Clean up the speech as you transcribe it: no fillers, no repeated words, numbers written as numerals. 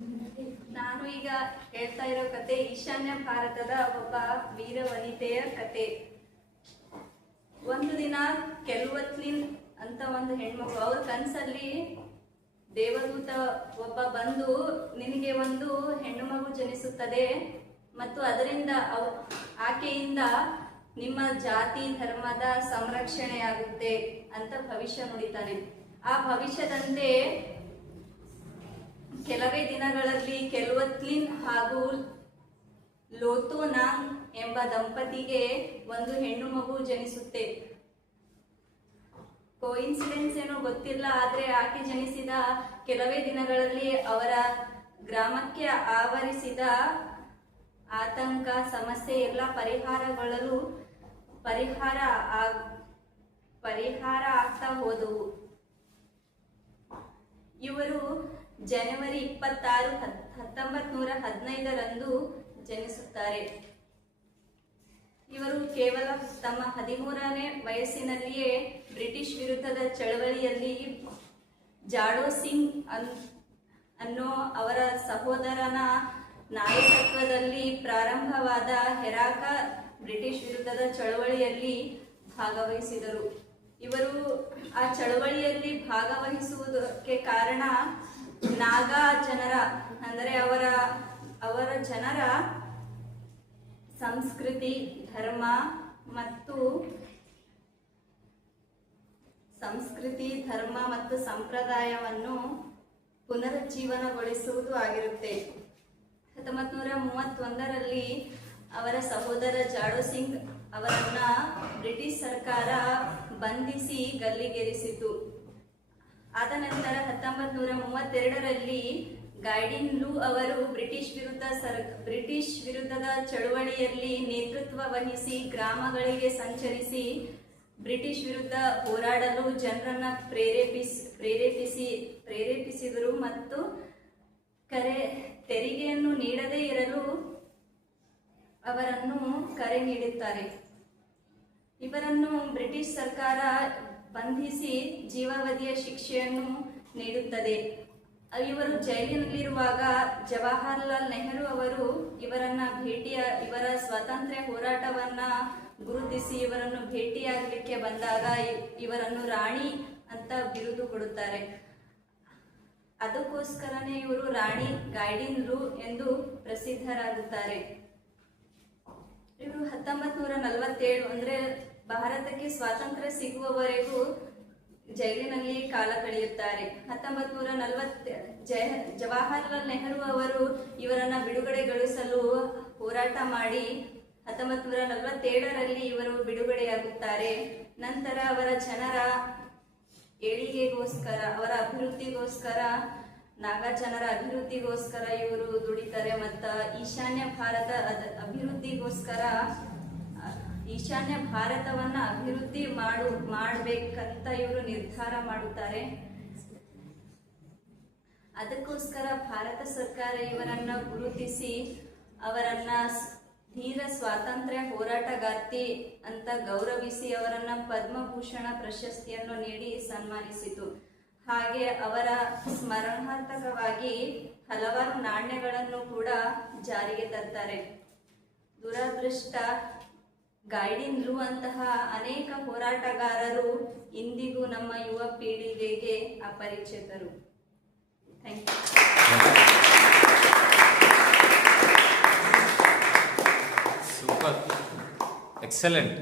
ನಾನು ಈಗ ಹೇಳ್ತಾ ಇರೋ ಕತೆ ಈಶಾನ್ಯ ಭಾರತದ ಒಬ್ಬ ವೀರ ವನಿತೆಯ ಕತೆ. ಒಂದು ದಿನ ಕೆಲ್ವತ್ಲಿನ್ ಅಂತ ಒಂದು ಹೆಣ್ಮಗು, ಅವ್ರ ಕನ್ಸಲ್ಲಿ ದೇವದೂತ ಒಬ್ಬ ಬಂದು, ನಿನಗೆ ಒಂದು ಹೆಣ್ಣು ಮಗು ಜನಿಸುತ್ತದೆ ಮತ್ತು ಅದರಿಂದ ಆಕೆಯಿಂದ ನಿಮ್ಮ ಜಾತಿ ಧರ್ಮದ ಸಂರಕ್ಷಣೆಯಾಗುತ್ತೆ ಅಂತ ಭವಿಷ್ಯ ನುಡಿತಾನೆ. ಆ ಭವಿಷ್ಯದಂತೆ ಕೆಲವೇ ದಿನಗಳಲ್ಲಿ ಕೆಲ್ವತ್ಲಿನ್ ಹಾಗೂ ಲೋತೋನಾಂಗ್ ಎಂಬ ದಂಪತಿಗೆ ಒಂದು ಹೆಣ್ಣು ಮಗು ಜನಿಸುತ್ತೆ. ಕೋಇನ್ಸಿಡೆನ್ಸ್ ಏನೋ ಗೊತ್ತಿಲ್ಲ, ಆದ್ರೆ ಆಕೆ ಜನಿಸಿದ ಕೆಲವೇ ದಿನಗಳಲ್ಲಿ ಅವರ ಗ್ರಾಮಕ್ಕೆ ಆವರಿಸಿದ ಆತಂಕ, ಸಮಸ್ಯೆ ಎಲ್ಲ ಪರಿಹಾರ ಆಗ್ತಾ ಹೋದವು. ಇವರು ಜನವರಿ 26, 1915 ಜನಿಸುತ್ತಾರೆ. ಇವರು ಕೇವಲ ತಮ್ಮ 13ನೇ ವಯಸ್ಸಿನಲ್ಲಿಯೇ ಬ್ರಿಟಿಷ್ ವಿರುದ್ಧದ ಚಳವಳಿಯಲ್ಲಿ ಜಾಡೋ ಸಿಂಗ್ ಅನ್ನೋ ಅವರ ಸಹೋದರನ ನಾಯಕತ್ವದಲ್ಲಿ ಪ್ರಾರಂಭವಾದ ಹೆರಾಕ ಬ್ರಿಟಿಷ್ ವಿರುದ್ಧದ ಚಳವಳಿಯಲ್ಲಿ ಭಾಗವಹಿಸಿದರು. ಇವರು ಆ ಚಳವಳಿಯಲ್ಲಿ ಭಾಗವಹಿಸುವುದಕ್ಕೆ ಕಾರಣ ನಾಗಾ ಜನರ, ಅಂದರೆ ಅವರ ಜನರ ಸಂಸ್ಕೃತಿ, ಧರ್ಮ ಮತ್ತು ಸಂಪ್ರದಾಯವನ್ನು ಪುನರುಜ್ಜೀವನಗೊಳಿಸುವುದು ಆಗಿರುತ್ತೆ. 1931 ಅವರ ಸಹೋದರ ಜಾಡೋ ಸಿಂಗ್ ಅವರನ್ನ ಬ್ರಿಟಿಷ್ ಸರ್ಕಾರ ಬಂಧಿಸಿ ಗಲ್ಲಿಗೇರಿಸಿತು. ಆದ ನಂತರ 1932 ಗೈಡಿನ್ ಲೂ ಅವರು ಬ್ರಿಟಿಷ್ ವಿರುದ್ಧದ ಚಳುವಳಿಯಲ್ಲಿ ನೇತೃತ್ವ ವಹಿಸಿ ಗ್ರಾಮಗಳಿಗೆ ಸಂಚರಿಸಿ ಬ್ರಿಟಿಷ್ ವಿರುದ್ಧ ಹೋರಾಡಲು ಜನರನ್ನ ಪ್ರೇರೇಪಿಸಿದರು ಮತ್ತು ತೆರಿಗೆಯನ್ನು ನೀಡದೇ ಇರಲು ಅವರನ್ನು ಕರೆ ನೀಡುತ್ತಾರೆ. ಇವರನ್ನು ಬ್ರಿಟಿಷ್ ಸರ್ಕಾರ ಬಂಧಿಸಿ ಜೀವಾವಧಿಯ ಶಿಕ್ಷೆಯನ್ನು ನೀಡುತ್ತದೆ. ಇವರು ಜೈಲಿನಲ್ಲಿರುವಾಗ ಜವಾಹರ್ಲಾಲ್ ನೆಹರು ಅವರು ಇವರ ಸ್ವಾತಂತ್ರ್ಯ ಹೋರಾಟವನ್ನ ಗುರುತಿಸಿ ಇವರನ್ನು ಭೇಟಿಯಾಗಲಿಕ್ಕೆ ಬಂದಾಗ ಇವರನ್ನು ರಾಣಿ ಅಂತ ಬಿರುದು ಕೊಡುತ್ತಾರೆ. ಅದಕ್ಕೋಸ್ಕರನೇ ಇವರು ರಾಣಿ ಗೈಡಿನ್ ಲೂ ಎಂದು ಪ್ರಸಿದ್ಧರಾಗುತ್ತಾರೆ. ಇವರು 1947 ಅಂದ್ರೆ ಭಾರತಕ್ಕೆ ಸ್ವಾತಂತ್ರ್ಯ ಸಿಗುವವರೆಗೂ ಜೈಲಿನಲ್ಲಿ ಕಾಲ ಕಳೆಯುತ್ತಾರೆ. 1940 ಜವಾಹರ್ಲಾಲ್ ನೆಹರು ಅವರು ಇವರನ್ನ ಬಿಡುಗಡೆಗೊಳಿಸಲು ಹೋರಾಟ ಮಾಡಿ 1947 ಇವರು ಬಿಡುಗಡೆಯಾಗುತ್ತಾರೆ. ನಂತರ ಅವರ ಜನರ ಏಳಿಗೆಗೋಸ್ಕರ, ಅವರ ಅಭಿವೃದ್ಧಿಗೋಸ್ಕರ, ನಾಗಾ ಜನರ ಅಭಿವೃದ್ಧಿಗೋಸ್ಕರ ಇವರು ದುಡಿತಾರೆ. ಮತ್ತು ಈಶಾನ್ಯ ಭಾರತವನ್ನ ಅಭಿವೃದ್ಧಿ ಮಾಡಬೇಕಂತ ಇವರು ನಿರ್ಧಾರ ಮಾಡುತ್ತಾರೆ. ಅದಕ್ಕೋಸ್ಕರ ಭಾರತ ಸರ್ಕಾರ ಇವರನ್ನ ಗುರುತಿಸಿ ಅವರನ್ನ ಧೀರ ಸ್ವಾತಂತ್ರ್ಯ ಹೋರಾಟಗಾರ್ತಿ ಅಂತ ಗೌರವಿಸಿ ಅವರನ್ನ ಪದ್ಮಭೂಷಣ ಪ್ರಶಸ್ತಿಯನ್ನು ನೀಡಿ ಸನ್ಮಾನಿಸಿತು. ಹಾಗೆ ಅವರ ಸ್ಮರಣಾರ್ಥಕವಾಗಿ ಹಲವಾರು ನಾಣ್ಯಗಳನ್ನು ಕೂಡ ಜಾರಿಗೆ ತರ್ತಾರೆ. ದುರದೃಷ್ಟ, ಗೈಡಿನ್ ಲೂ ಅಂತಹ ಅನೇಕ ಹೋರಾಟಗಾರರು ಇಂದಿಗೂ ನಮ್ಮ ಯುವ ಪೀಳಿಗೆಗೆ ಅಪರಿಚಿತರು. Thank you. Super, excellent.